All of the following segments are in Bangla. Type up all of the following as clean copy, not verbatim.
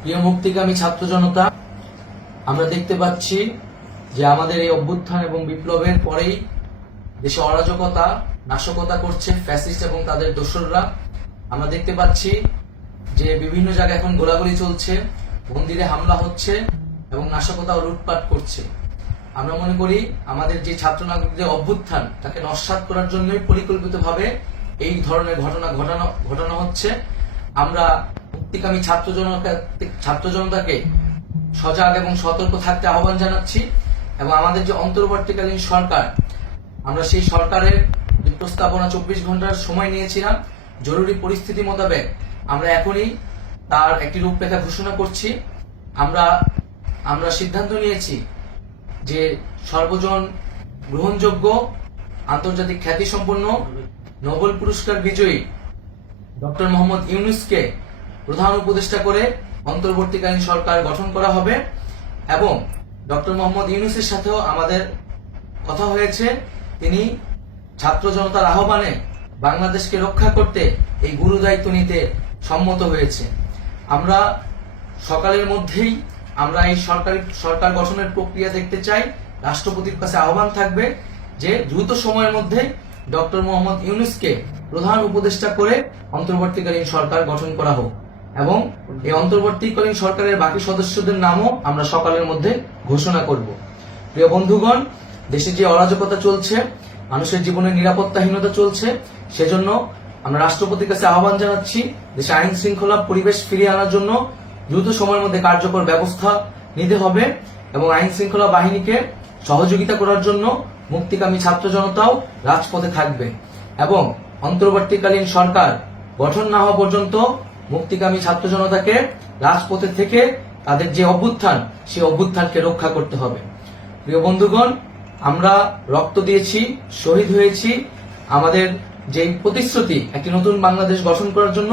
প্রিয় মুক্তিকামী ছাত্র জনতা, আমরা দেখতে পাচ্ছি যে আমাদের এই অভ্যুত্থান এবং বিপ্লবের পরেই দেশে অরাজকতা নাশকতা করছে ফ্যাসিস্ট এবং তাদের দোসররা। আমরা দেখতে পাচ্ছি যে বিভিন্ন জায়গায় এখন গোলাগুলি চলছে, মন্দিরে হামলা হচ্ছে এবং নাশকতা ও লুটপাট করছে। আমরা মনে করি আমাদের যে ছাত্র নাগরিকদের অভ্যুত্থান তাকে নস্যাৎ করার জন্যই পরিকল্পিতভাবে এই ধরনের ঘটনা ঘটানো হচ্ছে। আমরা মুক্তিকামী ছাত্র জনতাকে সজাগ এবং সতর্ক থাকতে আহ্বান জানাচ্ছি এবং আমাদের যে অন্তর্বর্তীকালীন সরকার, আমরা সেই সরকারের যে প্রস্তাবনা 24 ঘন্টার সময় নিয়েছিলাম, জরুরি পরিস্থিতি মোতাবেক আমরা এখনই তার একটি রূপরেখা ঘোষণা করছি। আমরা সিদ্ধান্ত নিয়েছি যে সর্বজন গ্রহণযোগ্য আন্তর্জাতিক খ্যাতিসম্পন্ন নোবেল পুরস্কার বিজয়ী ডক্টর মোহাম্মদ ইউনূসকে প্রধান উপদেষ্টা করে অন্তর্বর্তীকালীন সরকার গঠন করা হবে এবং ডক্টর মোহাম্মদ ইউনূসের সাথেও আমাদের কথা হয়েছে। তিনি ছাত্র জনতার আহ্বানে বাংলাদেশকে রক্ষা করতে এই গুরু দায়িত্ব নিতে সম্মত হয়েছে। আমরা সকালের মধ্যেই আমরা এই সরকার গঠনের প্রক্রিয়া দেখতে চাই। রাষ্ট্রপতির কাছে আহ্বান থাকবে যে দ্রুত সময়ের মধ্যে ডক্টর মোহাম্মদ ইউনূসকে প্রধান উপদেষ্টা করে অন্তর্বর্তীকালীন সরকার গঠন করা হোক এবং এই অন্তর্বর্তীকালীন সরকারের বাকি সদস্যদের নামও আমরা সকালের মধ্যে ঘোষণা করব। প্রিয় বন্ধুগণ, দেশে যে অরাজকতা চলছে, মানুষের জীবনের নিরাপত্তাহীনতা চলছে, সেজন্য আমরা রাষ্ট্রপতির কাছে আহ্বান জানাচ্ছি দেশে আইন শৃঙ্খলা পরিবেশ ফিরিয়ে আনার জন্য দ্রুত সময়ের মধ্যে কার্যকর ব্যবস্থা নিতে হবে এবং আইন শৃঙ্খলা বাহিনীকে সহযোগিতা করার জন্য মুক্তিকামী ছাত্র জনতাও রাজপথে থাকবে এবং অন্তর্বর্তীকালীন সরকার গঠন না হওয়া পর্যন্ত মুক্তিকামী ছাত্র জনতাকে রাজপথে থেকে তাদের যে অভ্যুত্থান, সেই অভ্যুত্থানকে রক্ষা করতে হবে। প্রিয় বন্ধুগণ, আমরা রক্ত দিয়েছি, শহীদ হয়েছি। আমাদের যে প্রতিশ্রুতি একটি নতুন বাংলাদেশ গঠন করার জন্য,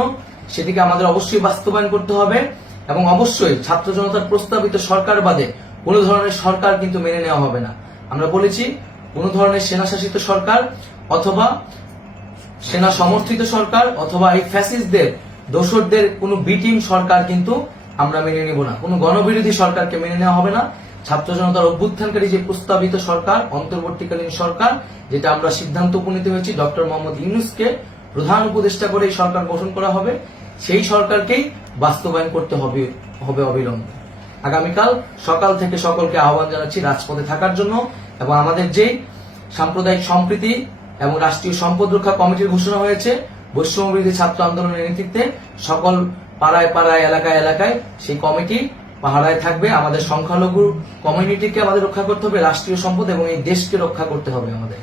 সেটিকে আমাদের অবশ্যই বাস্তবায়ন করতে হবে এবং অবশ্যই ছাত্র জনতার প্রস্তাবিত সরকার বাদে কোনো ধরনের সরকার কিন্তু মেনে নেওয়া হবে না। আমরা বলেছি কোনো ধরনের সেনা শাসিত সরকার অথবা সেনা সমর্থিত সরকার অথবা এই ফ্যাসিস্টদের দোসরদের কোনো বিটিম সরকার কিন্তু আমরা মেনে নেব না। কোনো গণবিরোধী সরকারকে মেনে নেওয়া হবে না। ছাত্র জনতার অভ্যুত্থানকারী যে প্রস্তাবিত সরকার, অন্তর্বর্তীকালীন সরকার, যেটা আমরা সিদ্ধান্ত উপনীত হয়েছি ডক্টর মোহাম্মদ ইউনূসকে প্রধান উপদেষ্টা করে এই সরকার গঠন করা হবে, সেই সরকারকেই বাস্তবায়ন করতে হবে অবিলম্বে। আগামীকাল সকাল থেকে সকলকে আহ্বান জানাচ্ছি রাজপথে থাকার জন্য এবং আমাদের যে সাম্প্রদায়িক সম্প্রীতি এবং রাষ্ট্রীয় সম্পদ রক্ষা কমিটির ঘোষণা হয়েছে বৈষম্যবিরোধী ছাত্র আন্দোলনের নেতৃত্বে, সকল পাড়ায় পাড়ায় এলাকায় এলাকায় সেই কমিটি পাহারায় থাকবে। আমাদের সংখ্যালঘু কমিউনিটিকে আমাদের রক্ষা করতে হবে, রাষ্ট্রীয় সম্পদ এবং এই দেশকে রক্ষা করতে হবে আমাদের।